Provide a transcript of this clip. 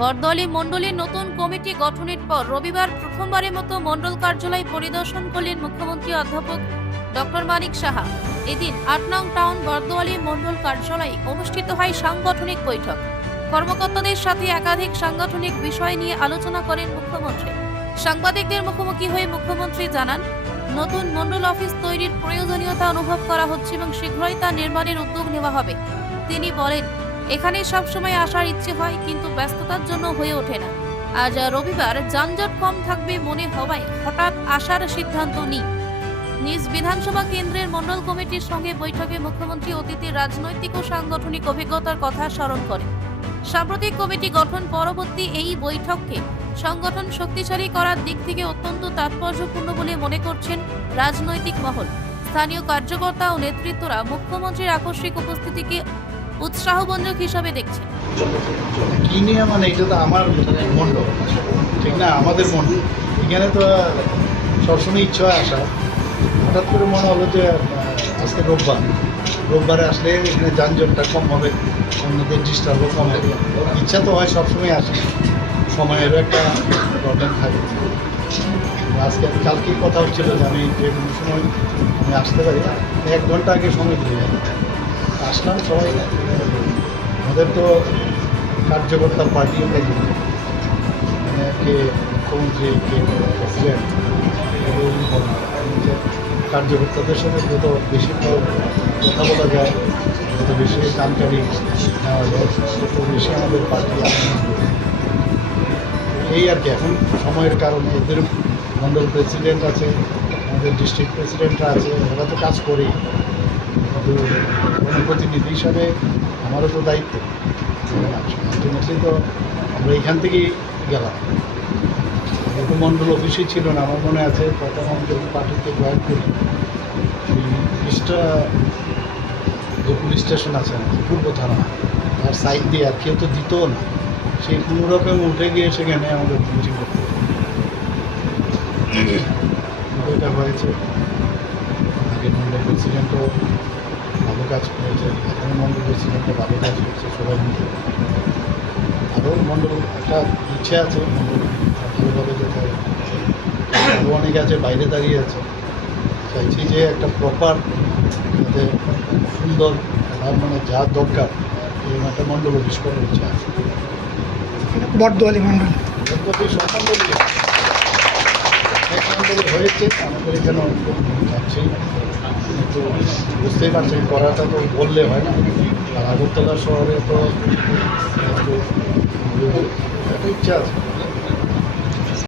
বরদলি মণ্ডলের নতুন কমিটি গঠনের পর রবিবার প্রথমবারের মতো মণ্ডল কার্যালয় পরিদর্শন করলেন মুখ্যমন্ত্রী অধ্যাপক ডক্টর মানিক সাহা। এদিন ৮ নং টাউন বরদলি মণ্ডল কার্যালয়ে অনুষ্ঠিত হয় সাংগঠনিক বৈঠক। কর্মকর্তাদের সাথে একাধিক সাংগঠনিক বিষয় নিয়ে আলোচনা করেন মুখ্যমন্ত্রী। সাংবাদিকদের মুখোমুখি হয়ে মুখ্যমন্ত্রী জানান, নতুন মণ্ডল অফিস তৈরির প্রয়োজনীয়তা অনুভব করা হচ্ছে এবং শীঘ্রই তা নির্মাণের উদ্যোগ নেওয়া হবে। তিনি বলেন, এখানে সবসময় আসার ইচ্ছে হয়, কিন্তু ব্যস্ততার জন্য হয়ে ওঠে না। আজ রবিবার যানজট কম থাকবে মনে হওয়ায় হঠাৎ আসার সিদ্ধান্ত নিই। নিজ বিধানসভা কেন্দ্রের মণ্ডল কমিটির সঙ্গে বৈঠকে মুখ্যমন্ত্রী অতীতের রাজনৈতিক ও সাংগঠনিক অভিজ্ঞতার কথা স্মরণ করেন। সাম্প্রতিক কমিটি গঠন পরবর্তী এই বৈঠককে সংগঠন শক্তিশালী করার দিক থেকে অত্যন্ত তাৎপর্যপূর্ণ বলে মনে করছেন রাজনৈতিক মহল। স্থানীয় কার্যকর্তা ও নেতৃত্বরা মুখ্যমন্ত্রীর আকস্মিক উপস্থিতিকে উৎসাহবঞ্জক হিসাবে দেখছেন। কি নিয়ে মানে এটা তো আমার মণ্ডল, ঠিক না? আমাদের মণ্ডল এখানে তো সবসময় ইচ্ছা হয় আসা। হঠাৎ করে মনে হলো যে আজকে রোববারে আসলে এখানে যানজটটা কম হবে, অন্যদের ডিস্টার্বও কম হবে। ইচ্ছা তো হয় সবসময় আসে, সময়েরও একটা প্রবলেম থাকে। আজকে কালকেই কথা হচ্ছিল যে আমি যে কোনো সময় আমি আসতে পারি, 1 ঘন্টা আগে সময় দিয়ে আসলাম। সবাই আমাদের তো কার্যকর্তার পার্টিও থাকে, কে মুখ্যমন্ত্রী, কে প্রেসিডেন্ট, কার্যকর্তাদের সাথে যত বেশি কথা বলা যায়, যত বেশি জানকারি নেওয়া যায়, তত বেশি আমাদের পার্টি এই আর কি। এখন সময়ের কারণে এদের মণ্ডল প্রেসিডেন্ট আছে, আমাদের ডিস্ট্রিক্ট প্রেসিডেন্টরা আছে, ওরা তো কাজ করেই। কিন্তু জনপ্রতিনিধি হিসাবে আমারও তো দায়িত্ব। আলটিমেটলি তো আমরা এখান থেকেই গেলাম, যেহেতু মণ্ডল অফিসই ছিল না। আমার মনে আছে প্রথম আমি যখন পার্টিতে জয়েন করি, যে পুলিশ স্টেশন আছে পূর্ব থানা, আর সাইড দিয়ে আর কেউ তো দিত না, সেই কোনো রকম উঠে গিয়ে সেখানে আমাদের মিটিং করতে এটা হয়েছে। আগে মণ্ডল প্রেসিডেন্টও ভালো কাজ করেছে, এখন মণ্ডল প্রেসিডেন্টও ভালো কাজ করছে, সবাই মিলে। আরও মণ্ডল একটা ইচ্ছে আছে মণ্ডল ভালোভাবে যেতে। আরও অনেক আছে বাইরে দাঁড়িয়ে আছে, চাইছি যে একটা প্রপার যাতে সুন্দর মানে যা দরকার এই একটা মণ্ডল অফিস করার ইচ্ছা আছে। বরদোয়ালি মণ্ডল সব মণ্ডলই এক মণ্ডল হয়েছে, আমাদের এখানে যাচ্ছেই। কিন্তু বুঝতেই পারছেন করাটা তো বললে হয় না। আর আগরতলা শহরে তো একটা ইচ্ছা আছে।